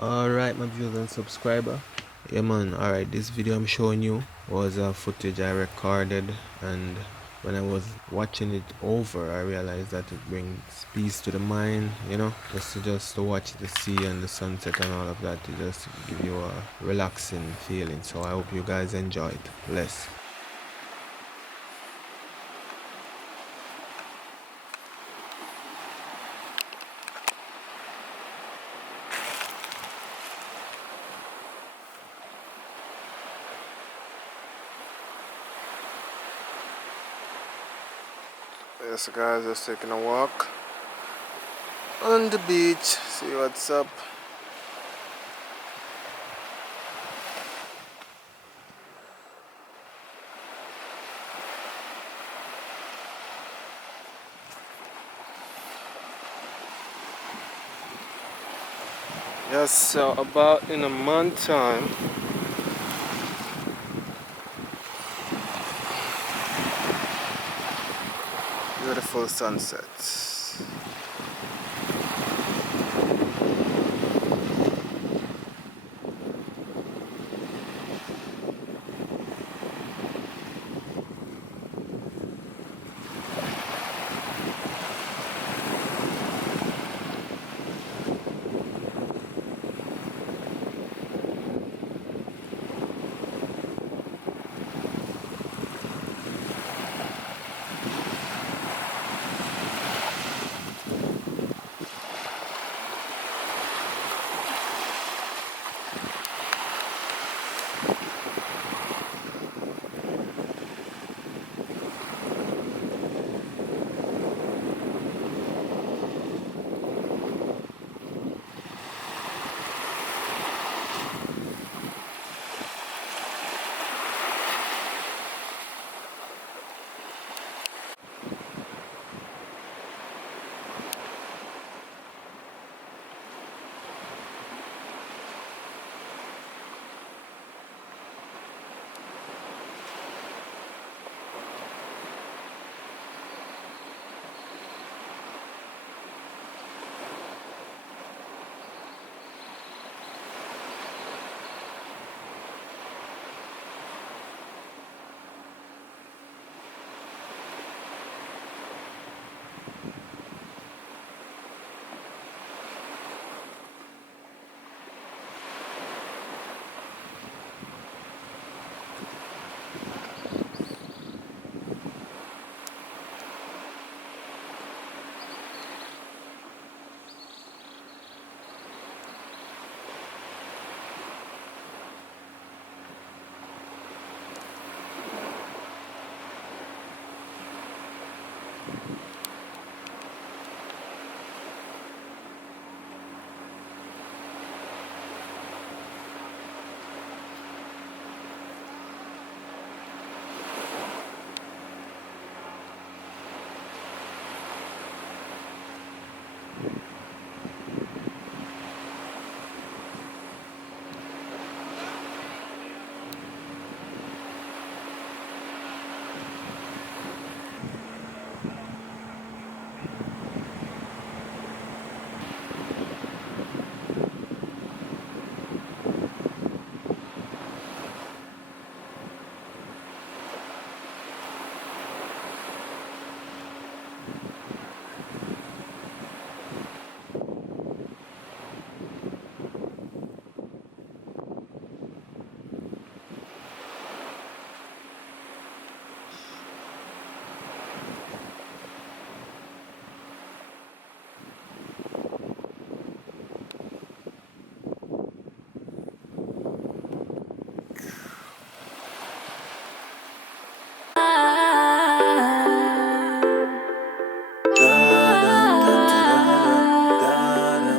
Alright, my viewers and subscriber. Yeah man, alright, this video I'm showing you was footage I recorded, and when I was watching it over I realized that it brings peace to the mind, just to watch the sea and the sunset and all of that. It just give you a relaxing feeling. So I hope you guys enjoy it. Bless. Yes guys, just taking a walk on the beach, see what's up. Yes, so about in a month time, beautiful sunsets.